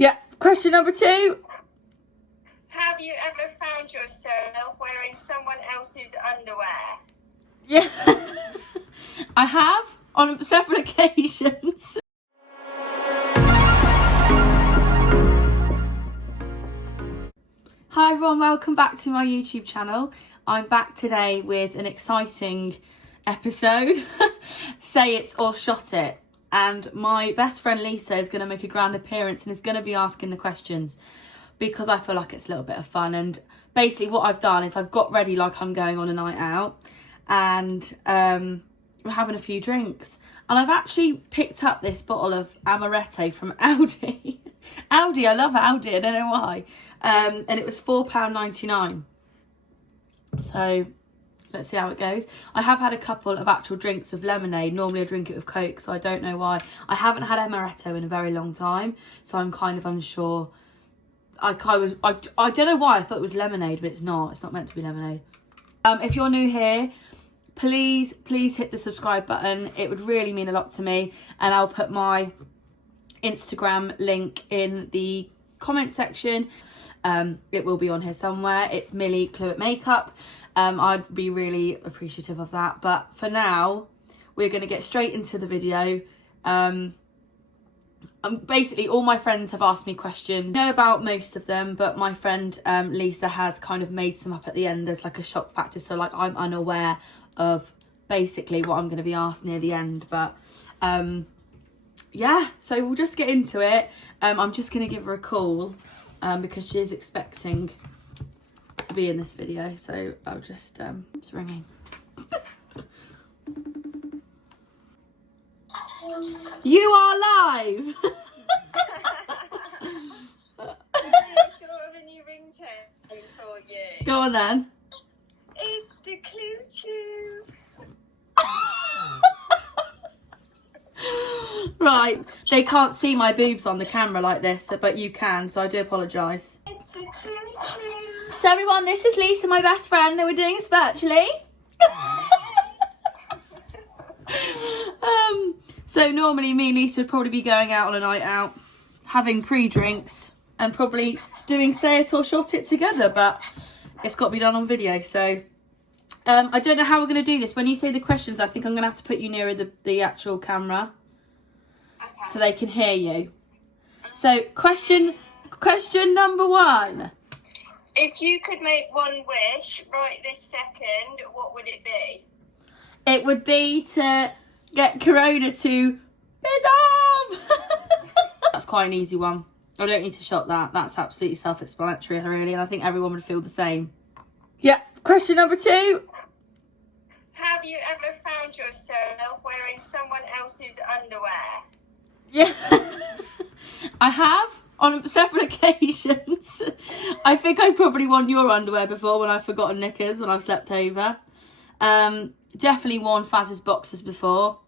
Yeah, question number 2. Have you ever found yourself wearing someone else's underwear? Yeah, I have on several occasions. Hi everyone, welcome back to my YouTube channel. I'm back today with an exciting episode, Say It or Shot It. And my best friend Lisa is going to make a grand appearance and is going to be asking the questions because I feel like it's a little bit of fun. And basically what I've done is I've got ready like I'm going on a night out and we're having a few drinks. And I've actually picked up this bottle of amaretto from Aldi. Aldi, I love Aldi, I don't know why. And it was £4.99. So let's see how it goes. I have had a couple of actual drinks with lemonade. Normally I drink it with Coke, so I don't know why. I haven't had amaretto in a very long time, so I'm kind of unsure. I don't know why I thought it was lemonade, but it's not. It's not meant to be lemonade. If you're new here, please hit the subscribe button. It would really mean a lot to me, and I'll put my Instagram link in the comment section. It will be on here somewhere. It's Millie Clue at Makeup. I'd be really appreciative of that, but for now we're going to get straight into the video. Basically all my friends have asked me questions. I know about most of them, but my friend Lisa has kind of made some up at the end as like a shock factor, so like I'm unaware of basically what I'm going to be asked near the end. But yeah, so we'll just get into it. I'm just going to give her a call because she is expecting to be in this video, so I'll just it's ringing. You are live. I've thought of a new ringtone for you. Go on then. It's the Clue Tube. Right, they can't see my boobs on the camera like this, but you can, so I do apologise. It's the Clue Tube. So everyone, this is Lisa, my best friend, and we're doing this virtually. So normally me and Lisa would probably be going out on a night out, having pre-drinks, and probably doing Say It or Shot It together, but it's got to be done on video, so I don't know how we're going to do this. When you say the questions, I think I'm going to have to put you nearer the actual camera, okay, so they can hear you. So question number 1. If you could make one wish right this second, what would it be? It would be to get Corona to dissolve. That's quite an easy one. I don't need to shot that. That's absolutely self-explanatory, really, and I think everyone would feel the same. Yeah, question number 2. Have you ever found yourself wearing someone else's underwear? Yeah, I have on several occasions. I think I probably worn your underwear before when I've forgotten knickers when I've slept over. Definitely worn Faz's boxers before.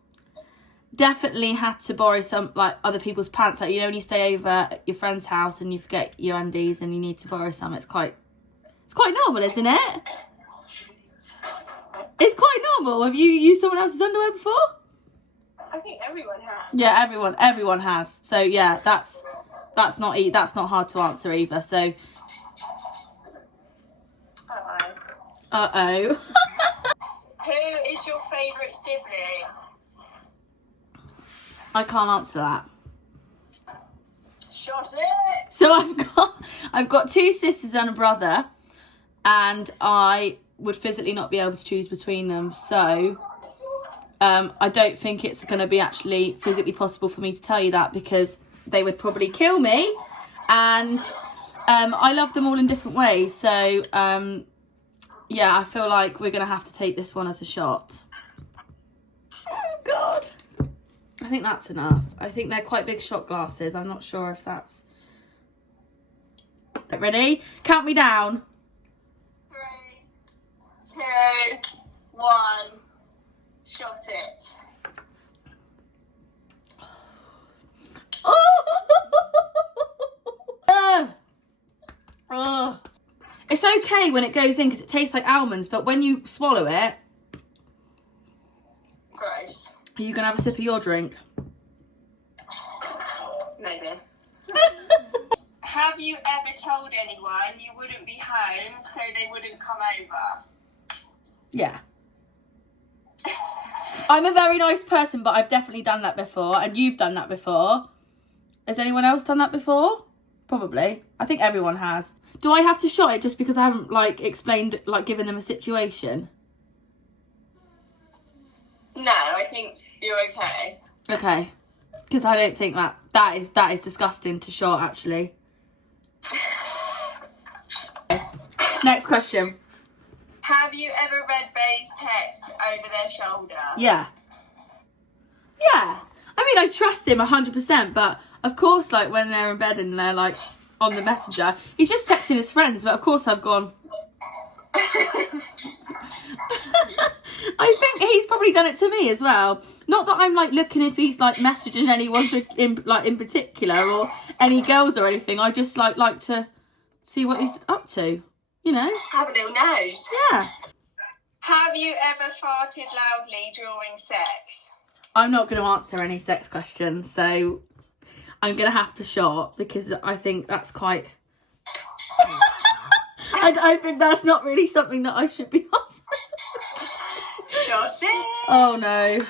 Definitely had to borrow some like other people's pants. Like, you know, when you stay over at your friend's house and you forget your undies and you need to borrow some, it's quite normal, isn't it? It's quite normal. Have you used someone else's underwear before? I think everyone has. Yeah, everyone has. So yeah, that's not hard to answer either. So uh-oh. Who is your favourite sibling? I can't answer that. Shot it! So I've got 2 sisters and a brother, and I would physically not be able to choose between them. So I don't think it's going to be actually physically possible for me to tell you that, because they would probably kill me, and I love them all in different ways. So yeah, I feel like we're going to have to take this one as a shot. Oh God. I think that's enough. I think they're quite big shot glasses. I'm not sure if that's... Ready? Count me down. 3, 2, 1. Shot it. Oh. It's okay when it goes in because it tastes like almonds, but when you swallow it... Gross. Are you going to have a sip of your drink? Maybe. Have you ever told anyone you wouldn't be home so they wouldn't come over? Yeah. I'm a very nice person, but I've definitely done that before, and you've done that before. Has anyone else done that before? Probably. I think everyone has. Do I have to shot it just because I haven't, like, explained, like, given them a situation? No, I think you're okay. Okay. Because I don't think that is disgusting to shot, actually. Next question. Have you ever read Bay's text over their shoulder? Yeah. Yeah. I mean, I trust him 100%, but of course, like, when they're in bed and they're, like, on the messenger, he's just texting his friends, but of course I've gone... I think he's probably done it to me as well. Not that I'm, like, looking if he's, like, messaging anyone in particular or any girls or anything. I just, like to see what he's up to, you know? Have a little nose. Yeah. Have you ever farted loudly during sex? I'm not going to answer any sex questions, so I'm going to have to shot because I think that's quite... I think that's not really something that I should be answering. Shot it. Oh, no.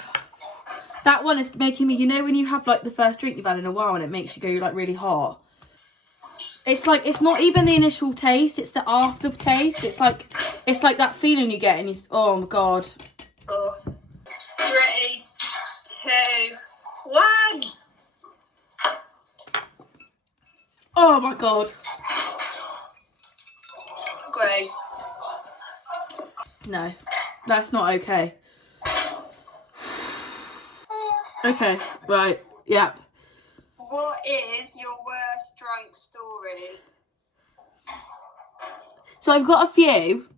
That one is making me... You know when you have, like, the first drink you've had in a while and it makes you go, like, really hot? It's like, it's not even the initial taste, it's the aftertaste. It's like that feeling you get and you... Oh, my God. Oh. 3, 2, 1. Oh, my God. Gross. No, that's not okay. Okay, right, yep. What is your worst drunk story? So I've got a few.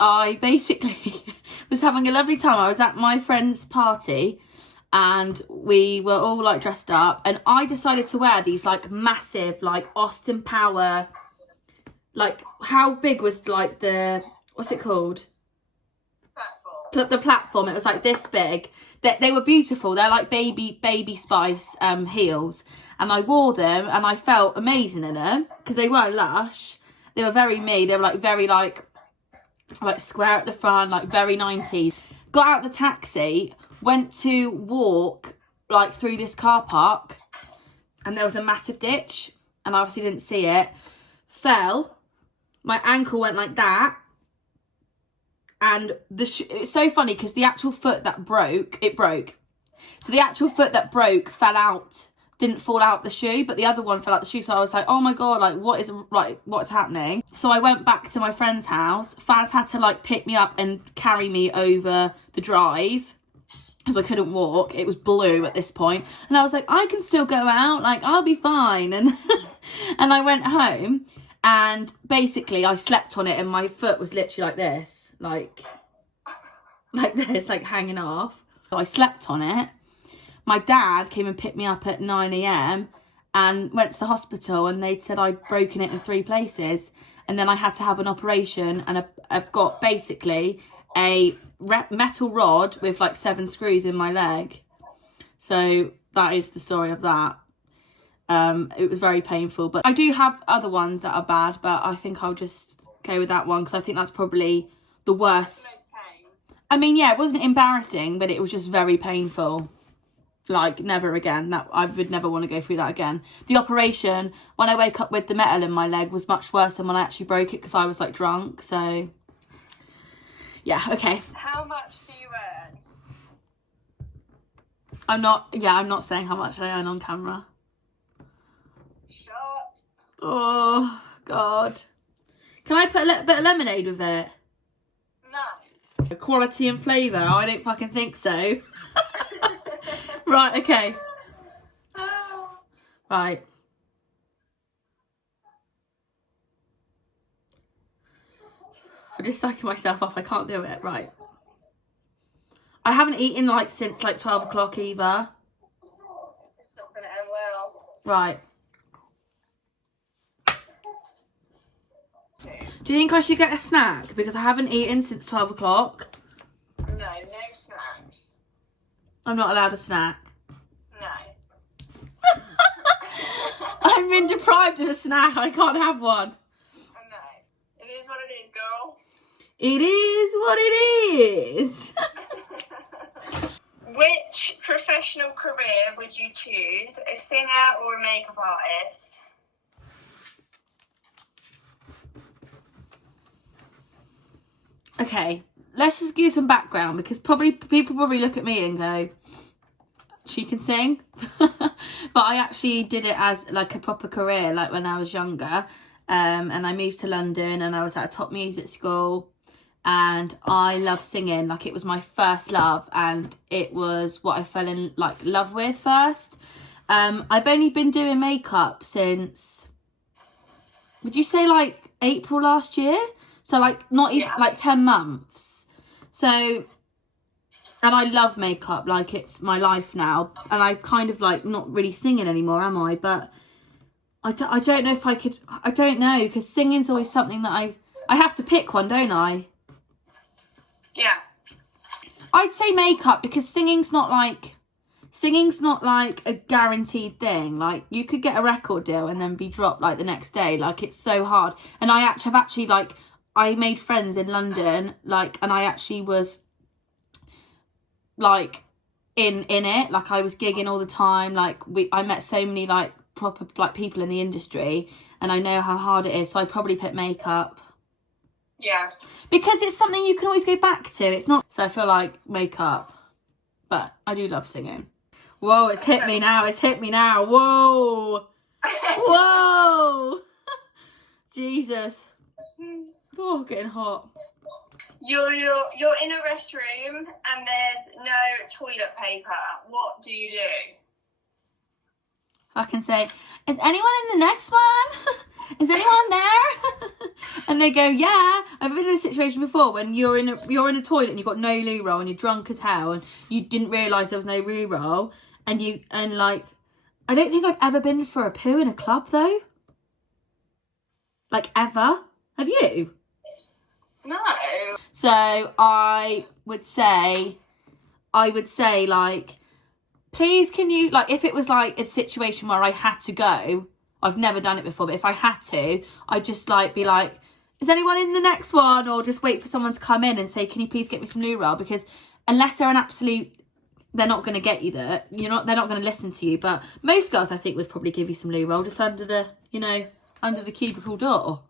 I basically was having a lovely time. I was at my friend's party and we were all, like, dressed up, and I decided to wear these, like, massive, like, Austin Power, like, how big was, like, the, what's it called? Platform. The platform. It was, like, this big. They were beautiful. They're, like, baby spice heels, and I wore them and I felt amazing in them because they were lush. They were very me. They were, like, very, like square at the front, like, very 90s. Got out the taxi, went to walk, like, through this car park, and there was a massive ditch, and I obviously didn't see it. Fell. My ankle went like that. And it's so funny because the actual foot that broke, it broke. So the actual foot that broke fell out, didn't fall out the shoe, but the other one fell out the shoe. So I was like, oh my God, like, what's happening? So I went back to my friend's house. Faz had to, like, pick me up and carry me over the drive because I couldn't walk. It was blue at this point. And I was like, I can still go out, like, I'll be fine. And and I went home and basically I slept on it and my foot was literally like this, like this, like hanging off. So I slept on it. My dad came and picked me up at 9 a.m. and went to the hospital, and they said I'd broken it in 3 places. And then I had to have an operation, and I've got basically a metal rod with, like, 7 screws in my leg. So that is the story of that. It was very painful, but I do have other ones that are bad, but I think I'll just go with that one because I think that's probably the worst. I mean, yeah, it wasn't embarrassing, but it was just very painful. Like, never again. That I would never want to go through that again. The operation, when I wake up with the metal in my leg, was much worse than when I actually broke it because I was, like, drunk. So, yeah, okay. How much do you earn? I'm not saying how much I earn on camera. Shot. Oh, God. Can I put a little bit of lemonade with it? No. Quality and flavour? I don't fucking think so. Right, okay. Right. I'm just psyching myself off. I can't do it. Right. I haven't eaten, like, since, like, 12 o'clock either. It's not going to end well. Right. Do you think I should get a snack? Because I haven't eaten since 12 o'clock. No snacks. I'm not allowed a snack. No. I've been deprived of a snack. I can't have one. I know. It is what it is, girl. It is what it is. Which professional career would you choose? A singer or a makeup artist? Okay, let's just give you some background because people probably look at me and go, she can sing. But I actually did it as like a proper career, like when I was younger. And I moved to London and I was at a top music school and I love singing. Like, it was my first love and it was what I fell in love with first. I've only been doing makeup since, would you say like April last year? So like not even like 10 months. So, and I love makeup, like it's my life now. And I kind of like not really singing anymore, am I? But I don't know if I could, I don't know, because singing's always something that I have to pick one, don't I? Yeah. I'd say makeup because singing's not like a guaranteed thing. Like, you could get a record deal and then be dropped like the next day. Like, it's so hard. And I have actually like, I made friends in London, like, and I actually was like in it. Like, I was gigging all the time. Like, I met so many like proper like people in the industry and I know how hard it is. So I'd probably pick makeup. Yeah. Because it's something you can always go back to. It's not, so I feel like makeup. But I do love singing. Whoa, it's hit me now. It's hit me now. Whoa. Whoa. Jesus. Oh, getting hot. You're in a restroom and there's no toilet paper. What do you do? I can say, is anyone in the next one? Is anyone there? And they go, yeah. I've been in a situation before when you're in a toilet and you've got no loo roll and you're drunk as hell and you didn't realise there was no loo roll and like, I don't think I've ever been for a poo in a club though. Like, ever. Have you? No. So I would say like, please can you, like, if it was like a situation where I had to go, I've never done it before, but if I had to, I'd just like be like, is anyone in the next one? Or just wait for someone to come in and say, can you please get me some loo roll? Because unless they're an absolute, they're not going to get you there. They're not going to listen to you. But most girls, I think, would probably give you some loo roll just under the, under the cubicle door.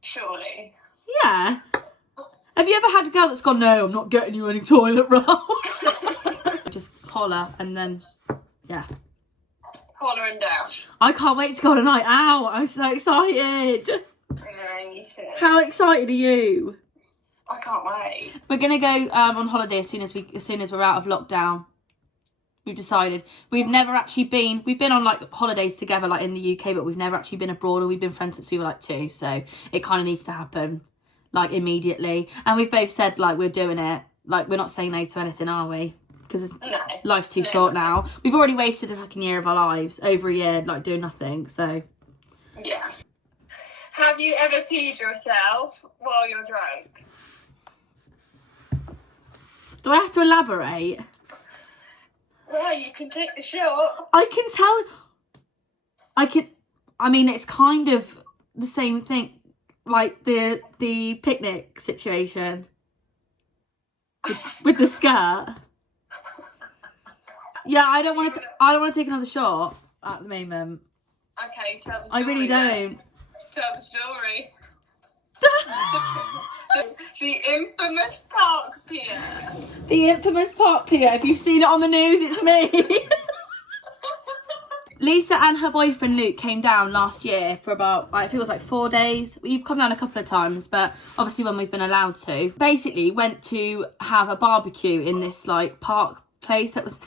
Surely. Yeah. Have you ever had a girl that's gone, no, I'm not getting you any toilet roll? Just holler and then, yeah. Holler and dash. I can't wait to go on a night out. I'm so excited. Yeah, me too. How excited are you? I can't wait. We're going to go on holiday as soon as we're out of lockdown. We've decided. We've never actually been, we've been on like holidays together like in the UK, but we've never actually been abroad, or we've been friends since we were like 2. So it kind of needs to happen like immediately. And we've both said like we're doing it. Like, we're not saying no to anything, are we? Because life's too short now. We've already wasted a fucking year of our lives, over a year, like doing nothing. So yeah. Have you ever peed yourself while you're drunk? do I have to elaborate? Well, you can take the shot. I can tell. I mean, it's kind of the same thing, like the picnic situation with the skirt. Yeah, I don't want to take another shot at the moment. Okay, tell the story. I really don't. Tell the story. The infamous park pier. The infamous park pier. If you've seen it on the news, it's me. Lisa and her boyfriend Luke came down last year for about, I think it was like 4 days. You've come down a couple of times, but obviously when we've been allowed to. Basically went to have a barbecue in this like park place that was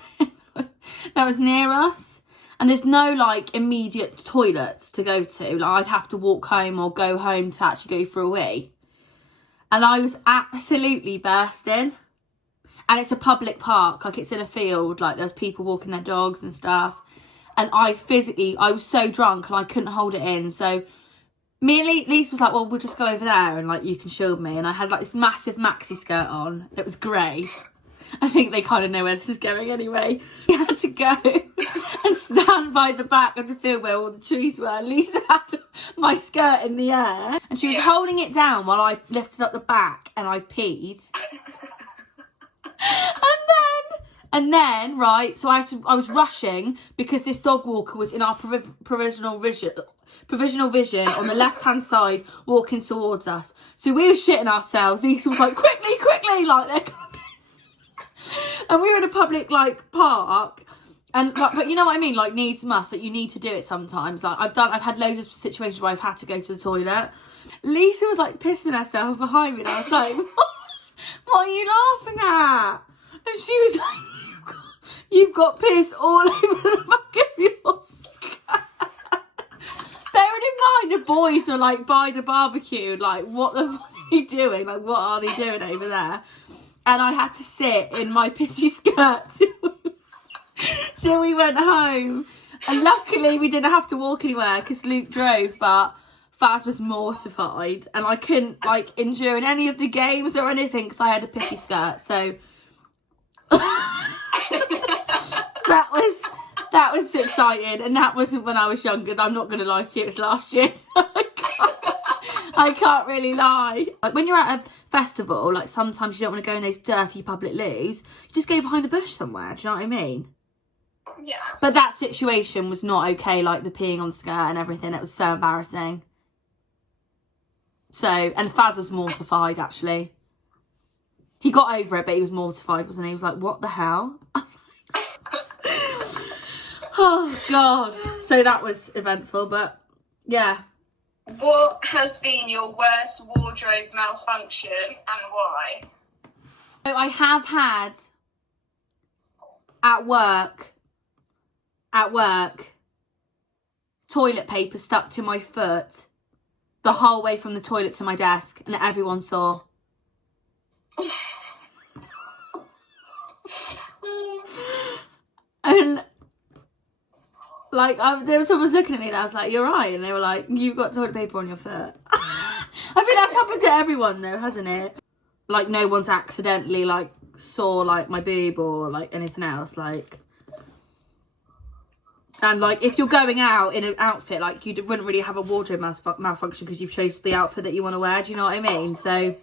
near us. And there's no like immediate toilets to go to. Like, I'd have to walk home or go home to actually go for a wee. And I was absolutely bursting. And it's a public park, like it's in a field, like there's people walking their dogs and stuff. And I was so drunk and I couldn't hold it in. So me and Lisa was like, well, we'll just go over there and like you can shield me. And I had like this massive maxi skirt on. It was grey. I think they kind of know where this is going anyway. We had to go and stand by the back of the field where all the trees were. Lisa had my skirt in the air and she was holding it down while I lifted up the back and I peed. And then, right, so I was rushing because this dog walker was in our provisional vision on the left-hand side walking towards us. So we were shitting ourselves. Lisa was like, quickly, like they're coming. And we were in a public, like, park. And, like, but you know what I mean? Like, needs must. Like, you need to do it sometimes. Like, I've had loads of situations where I've had to go to the toilet. Lisa was, like, pissing herself behind me. And I was like, what are you laughing at? And she was like, you've got piss all over the back of your skirt. Bearing in mind, the boys were, like, by the barbecue. Like, what the fuck are they doing? Like, what are they doing over there? And I had to sit in my pissy skirt till we went home. And luckily we didn't have to walk anywhere because Luke drove, but Faz was mortified and I couldn't like endure in any of the games or anything because I had a pissy skirt. So that was exciting, and that wasn't when I was younger. I'm not going to lie to you, it was last year. So I can't really lie. Like when you're at a festival, like sometimes you don't want to go in those dirty public loos. You just go behind a bush somewhere. Do you know what I mean? Yeah. But that situation was not okay. Like the peeing on the skirt and everything. It was so embarrassing. So, and Faz was mortified actually. He got over it, but he was mortified, wasn't he? He was like, "What the hell?" I was like, oh God. So that was eventful, but yeah. What has been your worst wardrobe malfunction and why? So I have had at work, toilet paper stuck to my foot the whole way from the toilet to my desk, and everyone saw. And like, someone was looking at me and I was like, "You're right," and they were like, "You've got toilet paper on your foot." I think that's happened to everyone though, hasn't it? Like no one's accidentally like saw like my boob or like anything else, like. And like if you're going out in an outfit, like you wouldn't really have a wardrobe malfunction because you've chosen the outfit that you want to wear. Do you know what I mean? So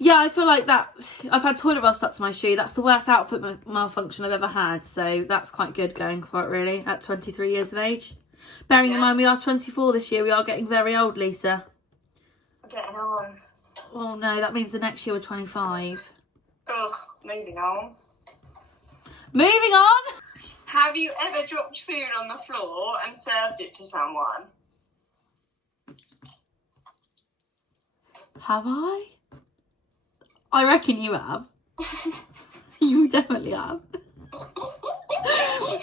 yeah, I feel like that. I've had toilet roll stuck to my shoe. That's the worst outfit malfunction I've ever had. So that's quite good going for it, really, at 23 years of age. Bearing in mind we are 24 this year. We are getting very old, Lisa. Getting on. Oh no, that means the next year we're 25. Ugh, moving on. Moving on. Have you ever dropped food on the floor and served it to someone? Have I? I reckon you have. You definitely have.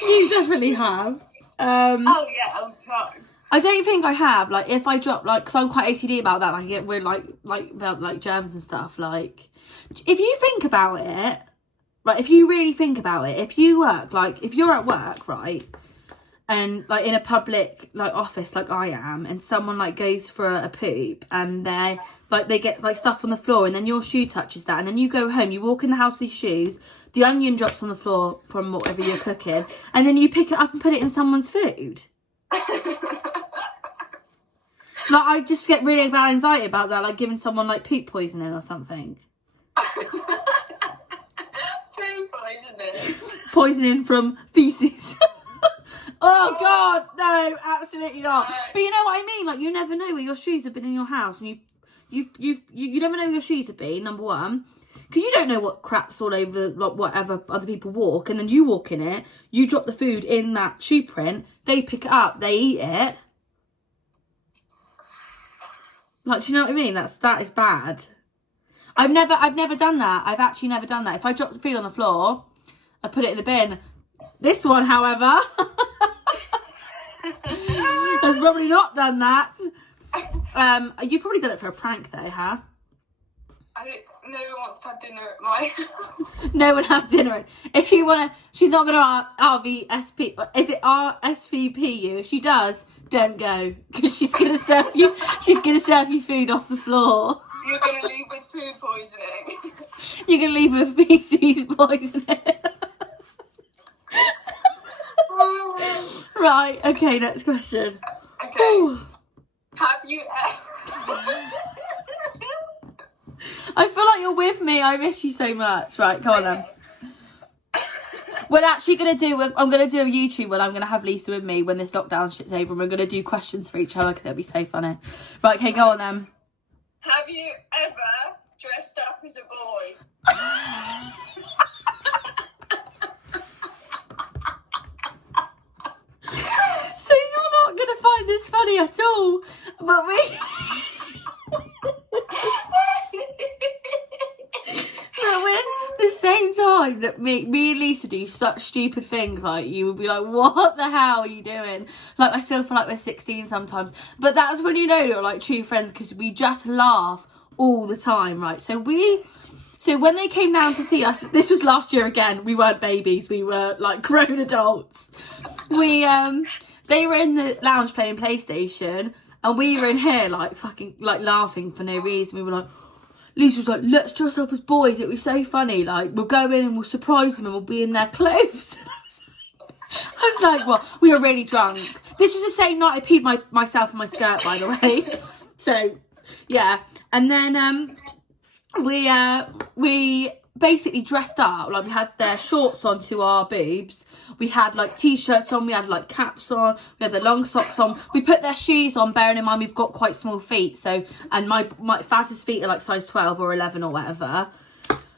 You definitely have. Oh yeah, all the time. I don't think I have. Like if I drop, like, because I'm quite OCD about that. Like I get weird, like about like germs and stuff. Like if you think about it, right? If you really think about it, if you work, like if you're at work, right? And like in a public like office like I am, and someone like goes for a poop and they get like stuff on the floor, and then your shoe touches that, and then you go home, you walk in the house with your shoes, the onion drops on the floor from whatever you're cooking, and then you pick it up and put it in someone's food. Like I just get really bad anxiety about that, like giving someone like poop poisoning or something. Food poisoning. Poisoning from feces. Oh God, no, absolutely not. But you know what I mean? Like you never know where your shoes have been in your house, and you never know where your shoes have been. Number one, because you don't know what crap's all over like whatever other people walk, and then you walk in it, you drop the food in that shoe print, they pick it up, they eat it. Like, do you know what I mean? That is bad. I've never done that. I've actually never done that. If I drop the food on the floor, I put it in the bin. This one, however, has probably not done that. You've probably done it for a prank though, huh? No one wants to have dinner at my house. No one have dinner. If you want to, she's not going to RVSP. Is it RSVP you? If she does, don't go, because she's going to serve you. She's going to serve you food off the floor. You're going to leave with food poisoning. You're going to leave with feces poisoning. Oh Right, okay, next question. Okay. Ooh. Have you ever... I feel like you're with me. I miss you so much. Right, go on then. We're actually going to do, I'm going to do a YouTube where I'm going to have Lisa with me when this lockdown shit's over, and we're going to do questions for each other because it'll be so funny. Right, okay, go on then. Have you ever dressed up as a boy? So you're not going to find this funny at all, but we... But when the same time that me and Lisa do such stupid things, like, you would be like, what the hell are you doing? Like, I still feel like we're 16 sometimes. But that's when you know you're like true friends, because we just laugh all the time, right? So when they came down to see us, this was last year again, we weren't babies, we were like grown adults. They were in the lounge playing PlayStation, and we were in here like fucking like laughing for no reason. We were like, Lisa was like, let's dress up as boys, it'll be so funny, like we'll go in and we'll surprise them and we'll be in their clothes. I was like, what? We were really drunk. This was the same night I peed myself in my skirt, by the way. So yeah, and then we basically dressed up, like we had their shorts on to our boobs, we had like t-shirts on, we had like caps on, we had the long socks on, we put their shoes on, bearing in mind we've got quite small feet, so, and my fattest feet are like size 12 or 11 or whatever.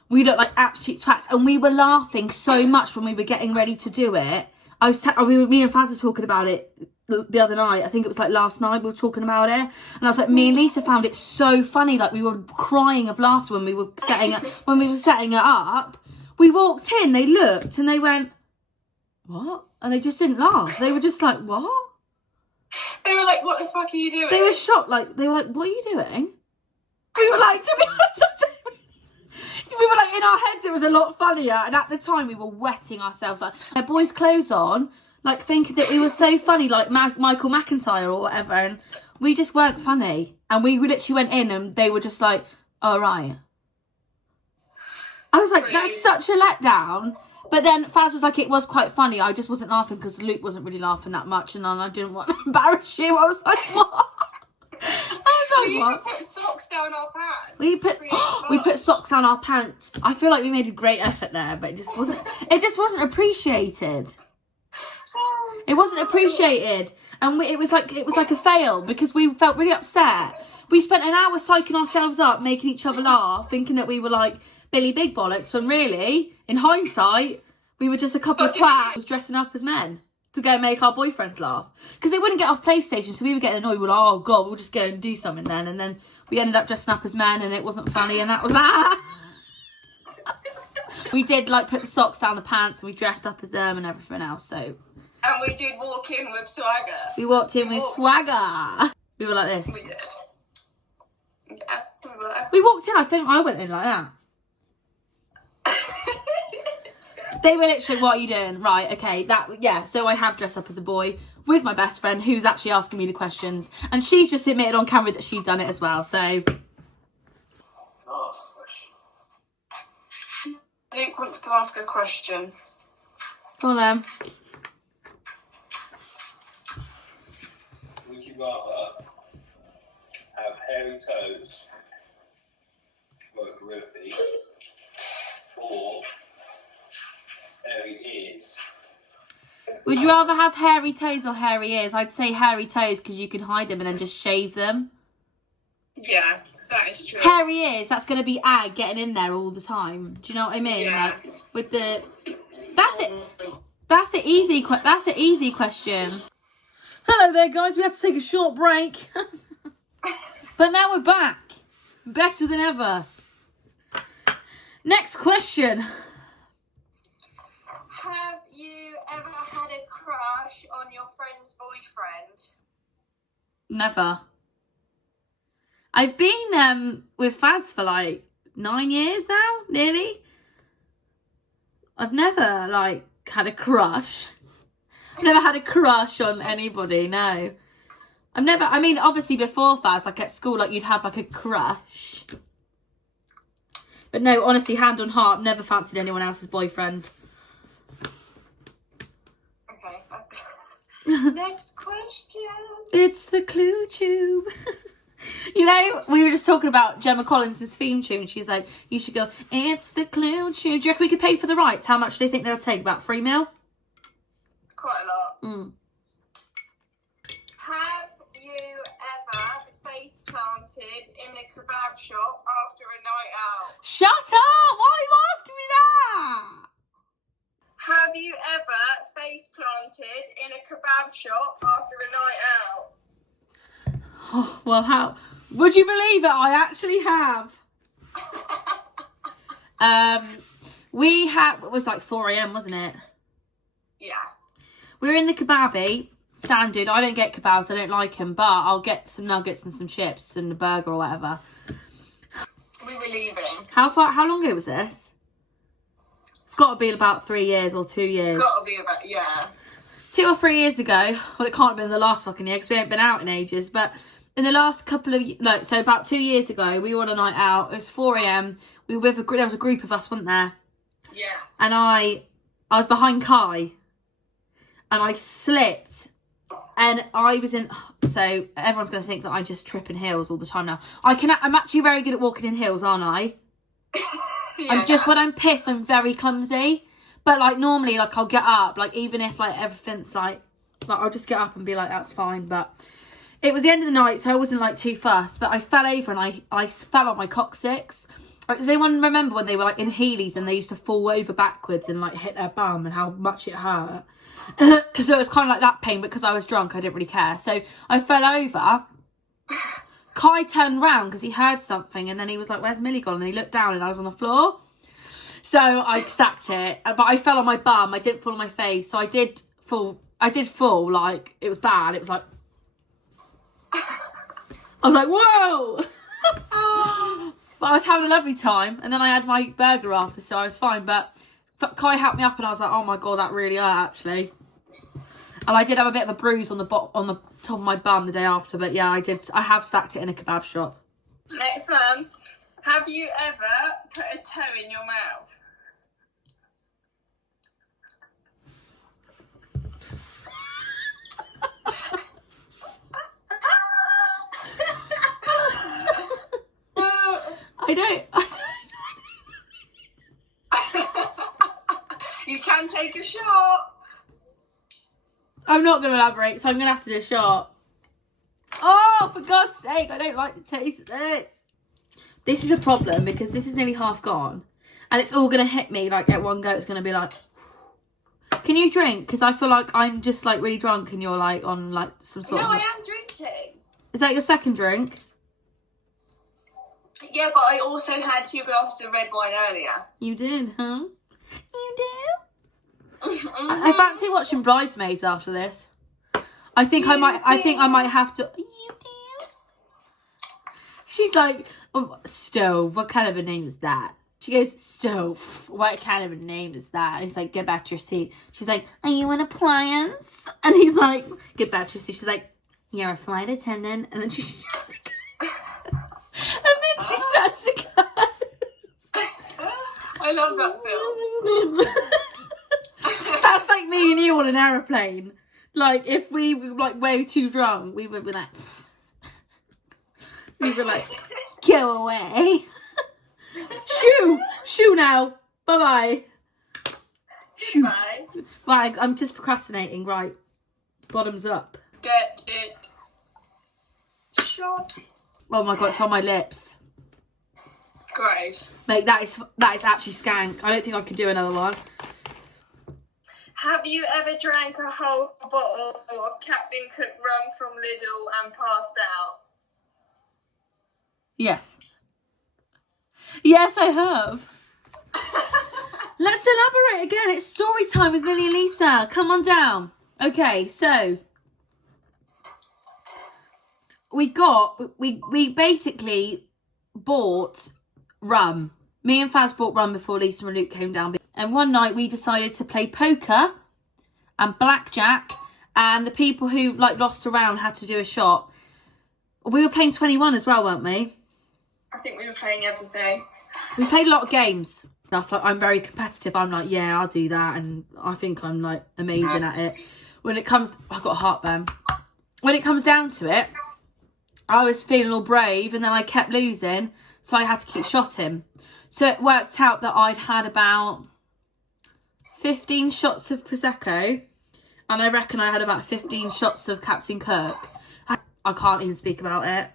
We looked like absolute twats, and we were laughing so much when we were getting ready to do it. Me and Faz were talking about it the other night. I think it was like last night we were talking about it, and I was like, me and Lisa found it so funny, like we were crying of laughter when we were setting it up. We walked in, they looked and they went, what? And they just didn't laugh. They were just like, what? They were like, what the fuck are you doing? They were shocked, like they were like, what are you doing? We were like, to be honest, we were like, in our heads it was a lot funnier, and at the time we were wetting ourselves, like their boys' clothes on, like thinking that we were so funny, like Michael McIntyre or whatever, and we just weren't funny. And we literally went in and they were just like, all right. I was like, that's such a letdown. But then Faz was like, it was quite funny. I just wasn't laughing because Luke wasn't really laughing that much, and then I didn't want to embarrass you. I was like, what? We put socks down our pants. We put socks down our pants. I feel like we made a great effort there, but it just wasn't appreciated. It wasn't appreciated, and it was like a fail because we felt really upset. We spent an hour psyching ourselves up, making each other laugh, thinking that we were like Billy Big Bollocks, when really, in hindsight, we were just a couple of twats dressing up as men to go and make our boyfriends laugh, because they wouldn't get off PlayStation, so we were getting annoyed. We were like, oh god, we'll just go and do something then, and then we ended up dressing up as men, and it wasn't funny, and that was that. We did like put the socks down the pants, and we dressed up as them and everything else. So. And we did walk in with swagger. We walked in with swagger. We were like this. We did. Yeah, we were. We walked in, I think I went in like that. They were literally, what are you doing? Right, okay, so I have dressed up as a boy with my best friend, who's actually asking me the questions, and she's just admitted on camera that she's done it as well, so. Ask a question. Luke wants to ask a question. Go on then. Would you rather have hairy toes or a gorilla feet, or hairy ears? Would you rather have hairy toes or hairy ears? I'd say hairy toes because you can hide them and then just shave them. Yeah, that is true. Hairy ears, that's going to be ag getting in there all the time. Do you know what I mean? Yeah. Like, with the... That's it. That's an easy question. Hello there, guys. We had to take a short break. But now we're back. Better than ever. Next question. Have you ever had a crush on your friend's boyfriend? Never. I've been with Faz for like 9 years now, nearly. I've never like had a crush. I've never had a crush on anybody, no. I mean, obviously before Faz, like at school, like you'd have like a crush. But no, honestly, hand on heart, never fancied anyone else's boyfriend. Okay. Next question. It's the clue tube. You know, we were just talking about Gemma Collins' theme tune. She's like, you should go, it's the clue tube. Do you reckon we could pay for the rights? How much do you think they'll take? About $3 million? Quite a lot. Mm. Have you ever face planted in a kebab shop after a night out? Shut up! Why are you asking me that? Have you ever face planted in a kebab shop after a night out? Oh, well, how? Would you believe it? I actually have. We had, it was like 4 a.m, wasn't it? Yeah. We were in the kebabi, standard. I don't get kebabs, I don't like them, but I'll get some nuggets and some chips and a burger or whatever. We were leaving. How long ago was this? It's got to be about 3 years or 2 years. Gotta be about, yeah. 2 or 3 years ago. Well, it can't have been the last fucking year because we ain't been out in ages, but in the last couple of, like, so about 2 years ago, we were on a night out. It was 4 a.m. We were with there was a group of us, wasn't there? Yeah. And I was behind Kai, and I slipped, and I was in. So everyone's gonna think that I just trip in heels all the time now. I'm actually very good at walking in heels, aren't I? Yeah. I'm just, when I'm pissed, I'm very clumsy. But like normally, like I'll get up, like even if like everything's like I'll just get up and be like, that's fine. But it was the end of the night, so I wasn't like too fussed. But I fell over and I fell on my coccyx. Like, does anyone remember when they were like in Heelys and they used to fall over backwards and like hit their bum and how much it hurt? So it was kind of like that pain, but because I was drunk, I didn't really care. So I fell over. Kai turned round because he heard something, and then he was like, where's Millie gone? And he looked down and I was on the floor. So I stacked it, but I fell on my bum. I didn't fall on my face. So I did fall, like, it was bad. It was like, I was like, whoa! But I was having a lovely time, and then I had my burger after, so I was fine. But Kai helped me up, and I was like, oh my God, that really hurt, actually. And I did have a bit of a bruise on the top of my bum the day after, but yeah, I have stacked it in a kebab shop. Next one. Have you ever put a toe in your mouth? I don't. You can take a shot. I'm not going to elaborate, so I'm going to have to do a shot. Oh, for God's sake, I don't like the taste of this. This is a problem because this is nearly half gone. And it's all going to hit me, like, at one go. It's going to be like... Can you drink? Because I feel like I'm just, like, really drunk and you're, like, on, like, some sort of... No, I am drinking. Is that your second drink? Yeah, but I also had 2 glasses of red wine earlier. You did, huh? You did? I fancy watching Bridesmaids after this. I think I might have to... You do? She's like, oh, Stove, what kind of a name is that? She goes, Stove, what kind of a name is that? And he's like, get back to your seat. She's like, are you an appliance? And he's like, get back to your seat. She's like, you're a flight attendant. And then she she starts to go. I love that film. That's like me and you on an aeroplane. Like, if we were like way too drunk, we would be like, go away. Shoo now. Bye. Shoo. Bye. Bye. I'm just procrastinating. Right. Bottoms up. Get it. Shot. Oh my God, it's on my lips. Gross. Mate, that is actually skank. I don't think I could do another one. Have you ever drank a whole bottle of Captain Cook rum from Lidl and passed out? Yes. Yes, I have. Let's elaborate again. It's story time with Millie and Lisa. Come on down. Okay, so we basically bought rum. Me and Faz bought rum before Lisa and Luke came down. And one night we decided to play poker and blackjack, and the people who like lost a round had to do a shot. We were playing 21 as well, weren't we? I think we were playing everything. We played a lot of games. I'm very competitive. I'm like, yeah, I'll do that, and I think I'm like amazing at it. I've got heartburn. When it comes down to it, I was feeling all brave and then I kept losing. So I had to keep shotting. So it worked out that I'd had about 15 shots of Prosecco. And I reckon I had about 15 shots of Captain Cook. I can't even speak about it.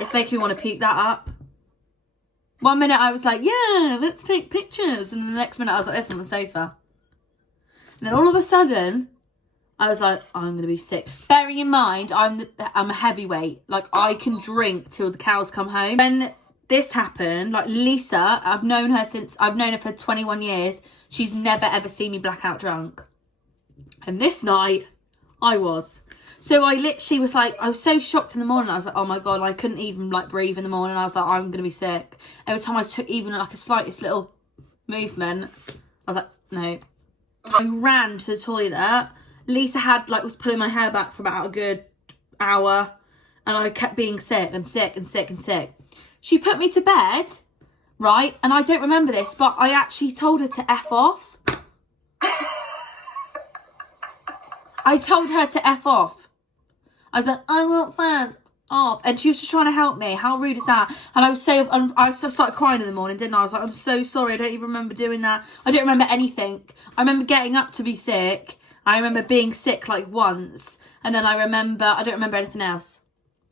It's making me want to puke that up. One minute I was like, yeah, let's take pictures. And the next minute I was like this on the sofa. And then all of a sudden, I was like, I'm going to be sick. Bearing in mind, I'm a heavyweight. Like, I can drink till the cows come home. When this happened, like Lisa, I've known her for 21 years. She's never ever seen me blackout drunk. And this night, I was. So I literally was like, I was so shocked in the morning. I was like, oh my God, I couldn't even like breathe in the morning. I was like, I'm going to be sick. Every time I took even like a slightest little movement, I was like, no. I ran to the toilet. Lisa was pulling my hair back for about a good hour. And I kept being sick and sick and sick and sick. She put me to bed, right? And I don't remember this, but I actually told her to F off. I told her to F off. I was like, I want fans off. And she was just trying to help me. How rude is that? And I started crying in the morning, didn't I? I was like, I'm so sorry. I don't even remember doing that. I don't remember anything. I remember getting up to be sick. I remember being sick like once. And then I don't remember anything else.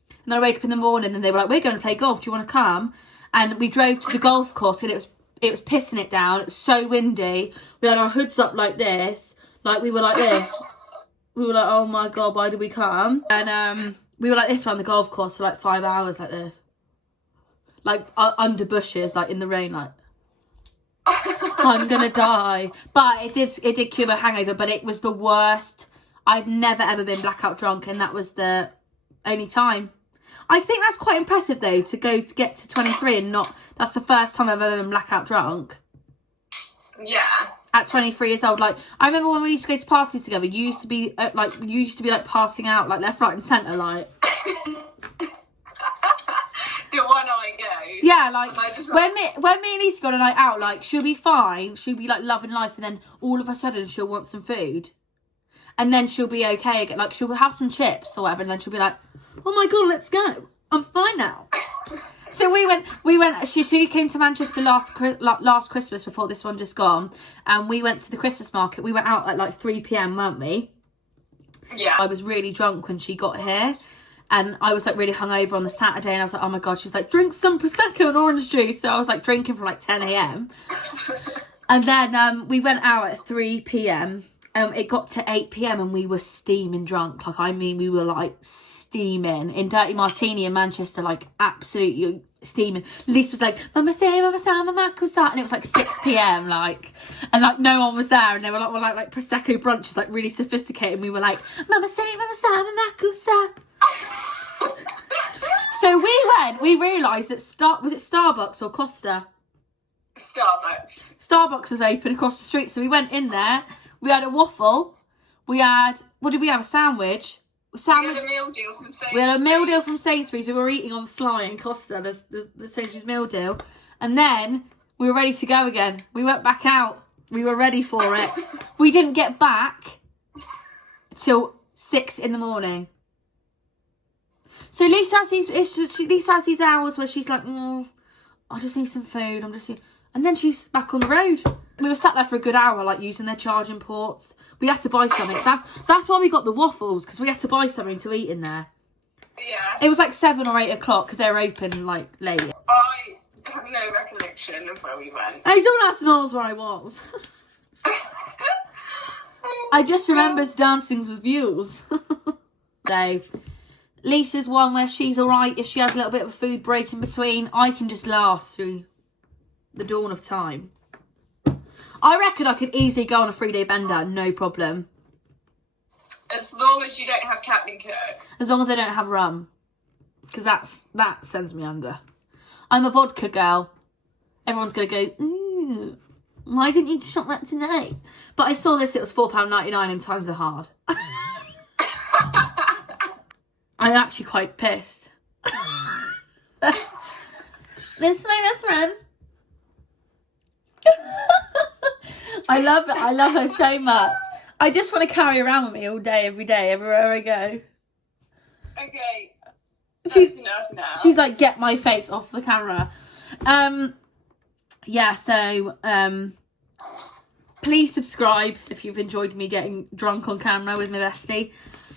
And then I wake up in the morning and they were like, we're going to play golf. Do you want to come? And we drove to the golf course and it was pissing it down. It was so windy. We had our hoods up like this. Like we were like this. We were like, oh my God, why did we come? And we were like this around the golf course for like 5 hours like this. Like under bushes, like in the rain, like I'm gonna die. But it did cure my hangover, but it was the worst. I've never ever been blackout drunk and that was the only time. I think that's quite impressive though, to get to 23 and that's the first time I've ever been blackout drunk. Yeah. At 23 years old, like I remember when we used to go to parties together. You used to be like passing out like left, right, and centre, like. The one I go. Yeah, like when me and Lisa go on a night out, like she'll be fine, she'll be like loving life, and then all of a sudden she'll want some food, and then she'll be okay again. Like she'll have some chips or whatever, and then she'll be like, "Oh my God, let's go! I'm fine now." So we went. She came to Manchester last Christmas before this one just gone, and we went to the Christmas market. We went out at like 3 p.m, weren't we? Yeah. I was really drunk when she got here, and I was like really hungover on the Saturday, and I was like, oh my God. She was like, drink some Prosecco and orange juice. So I was like drinking from like 10 a.m. And then we went out at 3 p.m. It got to 8 p.m. and we were steaming drunk. Like, I mean, we were like steaming in Dirty Martini in Manchester, like absolutely steaming. Lisa was like, Mama say, Mama Sam, Mama Kusa. And it was like 6 p.m. like, and like no one was there. And they were like Prosecco brunches, like really sophisticated. And we were like, Mama say, Mama Sam, Mama Kusa. So we realised that was it Starbucks or Costa? Starbucks was open across the street. So we went in there. We had a waffle. What did we have? A sandwich. We had a meal deal from Sainsbury's. We had a meal deal from Sainsbury's. We were eating on Sly and Costa, the Sainsbury's meal deal. And then we were ready to go again. We went back out. We were ready for it. We didn't get back till 6 in the morning. So Lisa has these hours where she's like, I just need some food. And then she's back on the road. We were sat there for a good hour, like using their charging ports. We had to buy something. That's why we got the waffles, because we had to buy something to eat in there. Yeah. It was like 7 or 8 o'clock because they were open like late. I have no recollection of where we went. And someone else knows where I was. I just remember dancing with views. So Lisa's one where she's alright if she has a little bit of a food break in between. I can just last through the dawn of time. I reckon I could easily go on a 3-day bender, no problem. As long as you don't have Captain Cook. As long as I don't have rum. Because that sends me under. I'm a vodka girl. Everyone's going to go, why didn't you shop that tonight? But I saw this, it was £4.99 and times are hard. I'm actually quite pissed. This is my best friend. I love her so much. I just want to carry her around with me all day, every day, everywhere I go. Okay. She's That's enough now. She's like, get my face off the camera. Yeah, so please subscribe if you've enjoyed me getting drunk on camera with my bestie.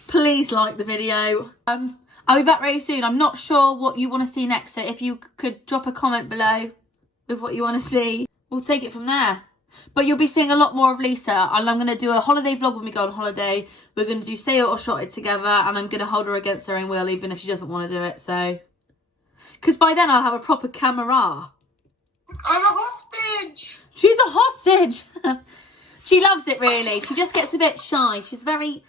Please like the video. I'll be back very soon. I'm not sure what you want to see next, so if you could drop a comment below with what you want to see, we'll take it from there. But you'll be seeing a lot more of Lisa, and I'm going to do a holiday vlog when we go on holiday. We're going to do Say It or Shot It together, and I'm going to hold her against her own will, even if she doesn't want to do it, so... Because by then I'll have a proper camera. I'm a hostage! She's a hostage! She loves it, really. She just gets a bit shy. She's very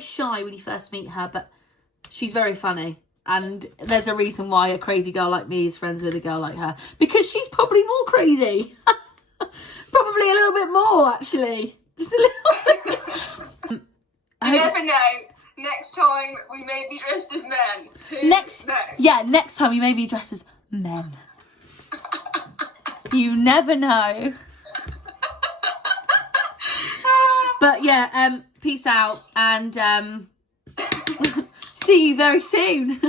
shy when you first meet her, but she's very funny. And there's a reason why a crazy girl like me is friends with a girl like her. Because she's probably more crazy. Probably a little bit more, actually. Just a little bit. You never know. Next time we may be dressed as men. Next time we may be dressed as men. You never know. But yeah, peace out and see you very soon.